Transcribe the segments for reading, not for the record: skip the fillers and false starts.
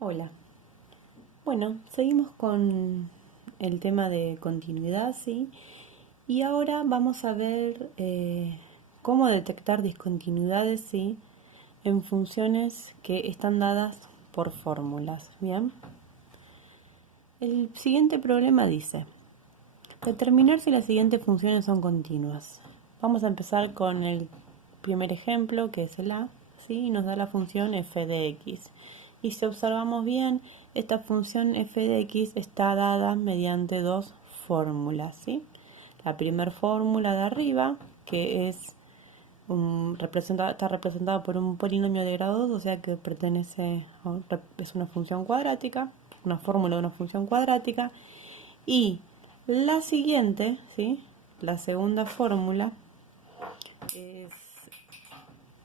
Hola. Bueno, seguimos con el tema de continuidad, ¿sí? Y ahora vamos a ver cómo detectar discontinuidades, ¿sí? En funciones que están dadas por fórmulas, ¿bien? El siguiente problema dice, determinar si las siguientes funciones son continuas. Vamos a empezar con el primer ejemplo, que es el a, ¿sí? Y nos da la función f de x. Y si observamos bien, esta función f de x está dada mediante dos fórmulas, ¿sí? La primera fórmula de arriba, que es está representada por un polinomio de grado 2, o sea que es una función cuadrática, una fórmula de una función cuadrática. Y la siguiente, ¿sí? La segunda fórmula es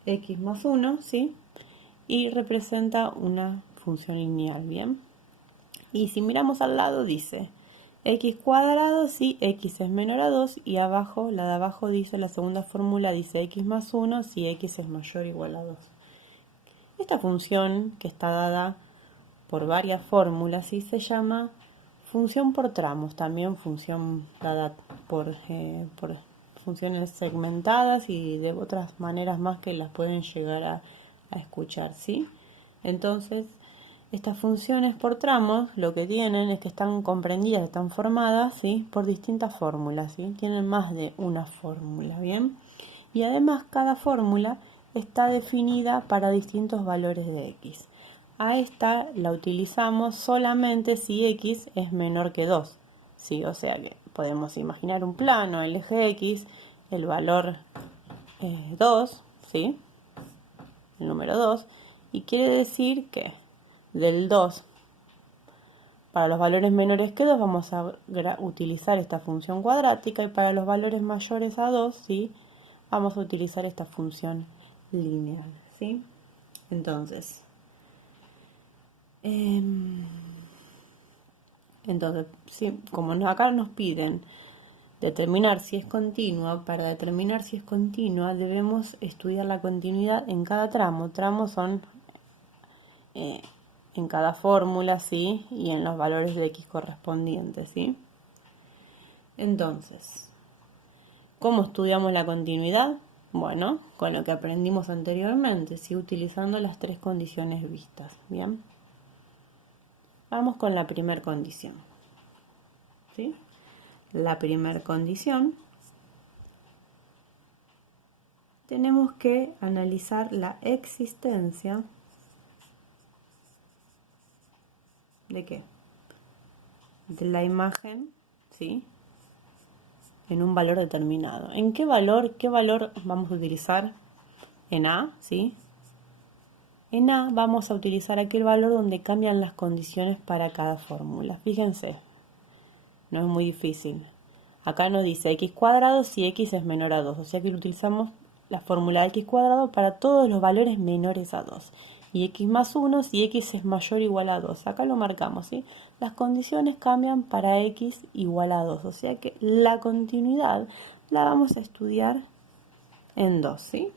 x más 1, ¿sí? Y representa una función lineal, ¿bien? Y si miramos al lado dice x cuadrado si x es menor a 2, y abajo, la de abajo dice, la segunda fórmula dice x más 1 si x es mayor o igual a 2. Esta función, que está dada por varias fórmulas, ¿sí? Se llama función por tramos, también función dada por funciones segmentadas y de otras maneras más que las pueden llegar a escuchar, ¿sí? Entonces, estas funciones por tramos lo que tienen es que están comprendidas, están formadas, ¿sí? Por distintas fórmulas, ¿sí? Tienen más de una fórmula, ¿bien? Y además cada fórmula está definida para distintos valores de x. A esta la utilizamos solamente si x es menor que 2, ¿sí? O sea que podemos imaginar un plano, el eje x, el valor 2, ¿sí? El número 2, y quiere decir que del 2 para los valores menores que 2 vamos a utilizar esta función cuadrática, y para los valores mayores a 2, ¿sí? Vamos a utilizar esta función lineal, ¿sí? Entonces, eh, sí, como acá nos piden determinar si es continua, para determinar si es continua debemos estudiar la continuidad en cada tramo. Tramos son en cada fórmula, ¿sí? Y en los valores de x correspondientes, ¿sí? Entonces, ¿cómo estudiamos la continuidad? Bueno, con lo que aprendimos anteriormente, ¿sí? Utilizando las tres condiciones vistas, ¿bien? Vamos con la primera condición, ¿sí? La primera condición, tenemos que analizar la existencia ¿de qué? De la imagen, ¿sí? En un valor determinado. ¿En qué valor vamos a utilizar? En A, ¿sí? En A vamos a utilizar aquel valor donde cambian las condiciones para cada fórmula. Fíjense, no es muy difícil. Acá nos dice x cuadrado si x es menor a 2. O sea que utilizamos la fórmula de x cuadrado para todos los valores menores a 2. Y x más 1 si x es mayor o igual a 2. Acá lo marcamos, ¿sí? Las condiciones cambian para x igual a 2. O sea que la continuidad la vamos a estudiar en 2, ¿sí?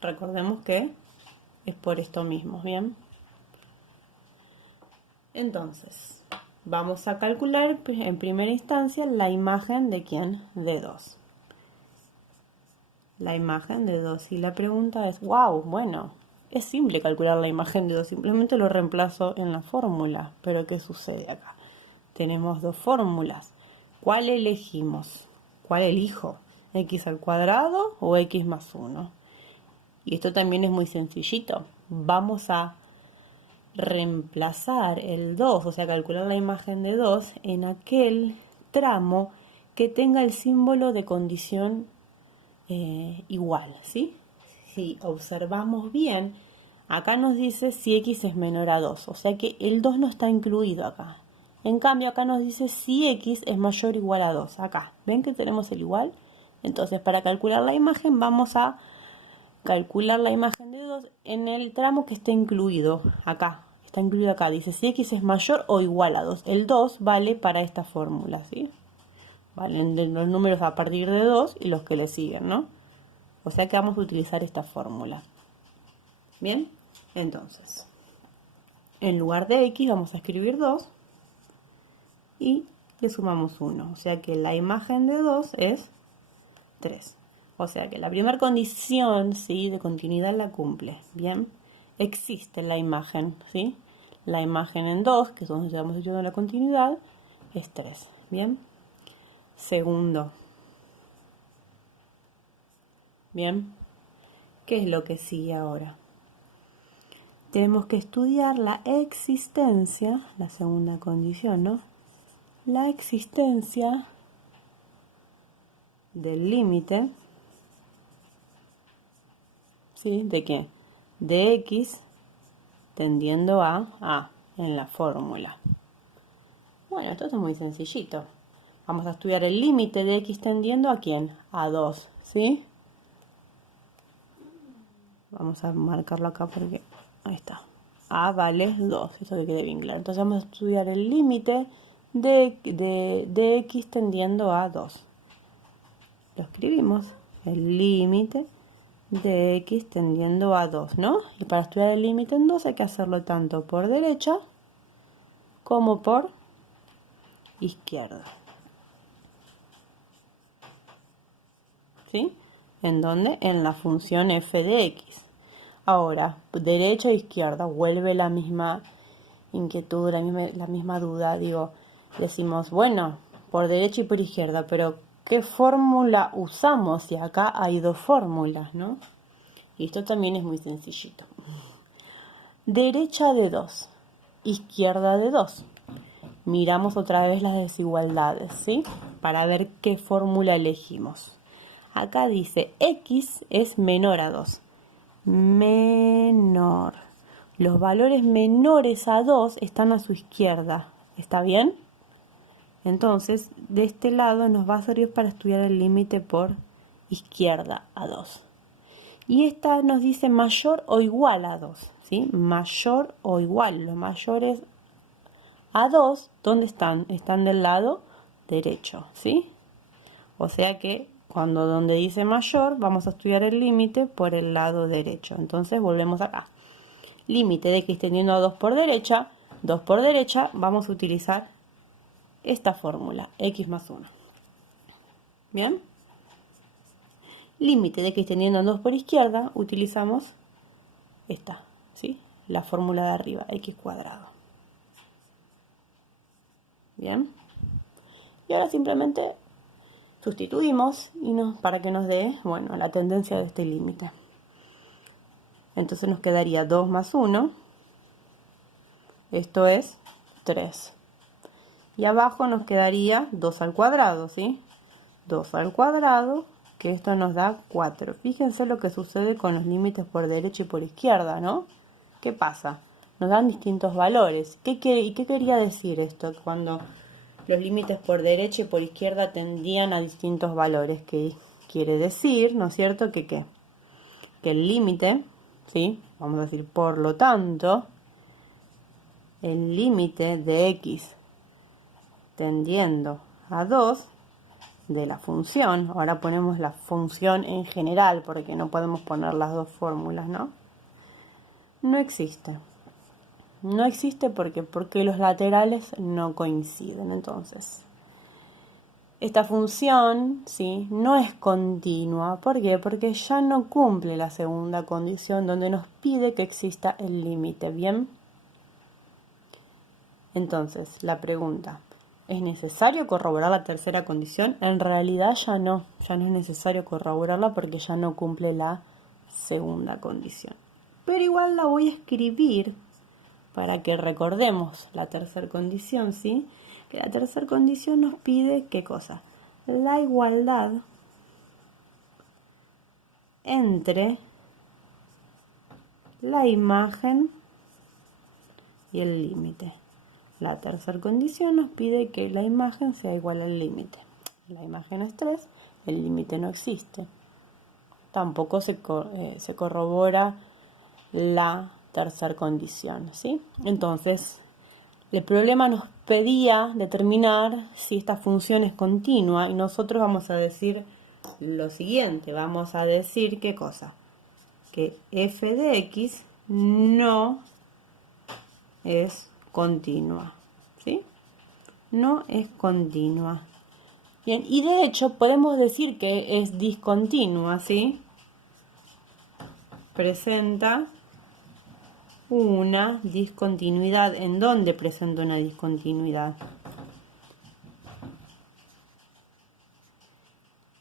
Recordemos que es por esto mismo, ¿bien? Entonces, vamos a calcular en primera instancia la imagen de ¿quién? De 2. La imagen de 2. Y la pregunta es, wow, bueno, es simple calcular la imagen de 2. Simplemente lo reemplazo en la fórmula. Pero ¿qué sucede acá? Tenemos dos fórmulas. ¿Cuál elegimos? ¿Cuál elijo? ¿X al cuadrado o x más 1? Y esto también es muy sencillito. Vamos a reemplazar el 2, o sea, calcular la imagen de 2 en aquel tramo que tenga el símbolo de condición igual, ¿sí? Si observamos bien, acá nos dice si x es menor a 2, o sea que el 2 no está incluido acá. En cambio, acá nos dice si x es mayor o igual a 2. Acá, ¿ven que tenemos el igual? Entonces, para calcular la imagen, vamos a calcular la imagen de 2 en el tramo que esté incluido acá. Está incluido acá. Dice si x es mayor o igual a 2. El 2 vale para esta fórmula, ¿sí? Valen los números a partir de 2 y los que le siguen, ¿no? O sea que vamos a utilizar esta fórmula. Bien, entonces, En lugar de x vamos a escribir 2 y le sumamos 1. O sea que la imagen de 2 es 3. O sea que la primera condición, ¿sí?, de continuidad la cumple. Bien, existe la imagen, ¿sí? La imagen en 2, que es donde estamos estudiando la continuidad, es 3. Bien. Segundo. Bien. ¿Qué es lo que sigue ahora? Tenemos que estudiar la existencia, la segunda condición, ¿no? La existencia del límite, ¿sí? ¿De qué? De x tendiendo a en la fórmula. Bueno, esto es muy sencillito. Vamos a estudiar el límite de x tendiendo a ¿quién? A 2, ¿sí? Vamos a marcarlo acá porque ahí está. A vale 2, eso que quede bien claro. Entonces vamos a estudiar el límite de x tendiendo a 2. Lo escribimos. El límite de x tendiendo a 2, ¿no? Y para estudiar el límite en 2 hay que hacerlo tanto por derecha como por izquierda. ¿Sí? ¿En dónde? En la función f de x. Ahora, derecha e izquierda, vuelve la misma inquietud, la misma duda. Digo, decimos, bueno, por derecha y por izquierda, pero ¿qué fórmula usamos? Si acá hay dos fórmulas, ¿no? Y esto también es muy sencillito. Derecha de 2, izquierda de 2. Miramos otra vez las desigualdades, ¿sí? Para ver qué fórmula elegimos. Acá dice x es menor a 2. Menor. Los valores menores a 2 están a su izquierda. ¿Está bien? Entonces, de este lado nos va a servir para estudiar el límite por izquierda a 2. Y esta nos dice mayor o igual a 2. ¿Sí? Mayor o igual. Los mayores a 2, ¿dónde están? Están del lado derecho. ¿Sí? O sea que cuando donde dice mayor, vamos a estudiar el límite por el lado derecho. Entonces volvemos acá. Límite de x tendiendo a 2 por derecha, vamos a utilizar esta fórmula, x más 1. ¿Bien? Límite de x tendiendo a 2 por izquierda, utilizamos esta, ¿sí? La fórmula de arriba, x cuadrado. ¿Bien? Y ahora simplemente sustituimos para que nos dé, bueno, la tendencia de este límite. Entonces nos quedaría 2 más 1, esto es 3. Y abajo nos quedaría 2 al cuadrado, ¿sí? 2 al cuadrado, que esto nos da 4. Fíjense lo que sucede con los límites por derecha y por izquierda, ¿no? ¿Qué pasa? Nos dan distintos valores. ¿Y qué quería decir esto? Cuando los límites por derecha y por izquierda tendían a distintos valores. ¿Qué quiere decir? ¿No es cierto? Que el límite, ¿sí? Vamos a decir, por lo tanto, el límite de x tendiendo a 2 de la función, ahora ponemos la función en general porque no podemos poner las dos fórmulas, ¿no? No existe. No existe porque los laterales no coinciden. Entonces, esta función, ¿sí?, no es continua. ¿Por qué? Porque ya no cumple la segunda condición donde nos pide que exista el límite, ¿bien? Entonces, la pregunta, ¿es necesario corroborar la tercera condición? En realidad ya no es necesario corroborarla porque ya no cumple la segunda condición. Pero igual la voy a escribir para que recordemos la tercera condición, ¿sí? Que la tercera condición nos pide, ¿qué cosa? La igualdad entre la imagen y el límite. La tercera condición nos pide que la imagen sea igual al límite. La imagen es 3, el límite no existe. Tampoco se corrobora la tercera condición, ¿sí? Entonces, el problema nos pedía determinar si esta función es continua y nosotros vamos a decir lo siguiente. Vamos a decir, ¿qué cosa? Que f de x no es continua, ¿sí? No es continua. Bien, y de hecho podemos decir que es discontinua, ¿sí? Presenta una discontinuidad. ¿En dónde presenta una discontinuidad?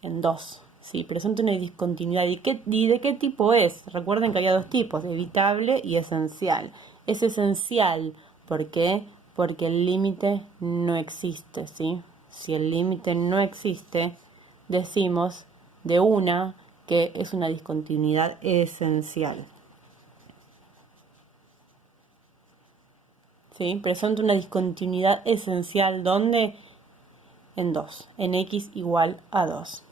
En 2. Sí, presenta una discontinuidad. ¿Y de qué tipo es? Recuerden que había dos tipos, evitable y esencial. Es esencial. ¿Por qué? Porque el límite no existe, ¿sí? Si el límite no existe, decimos de una que es una discontinuidad esencial. ¿Sí? Presenta una discontinuidad esencial, ¿dónde? En 2, en x igual a 2.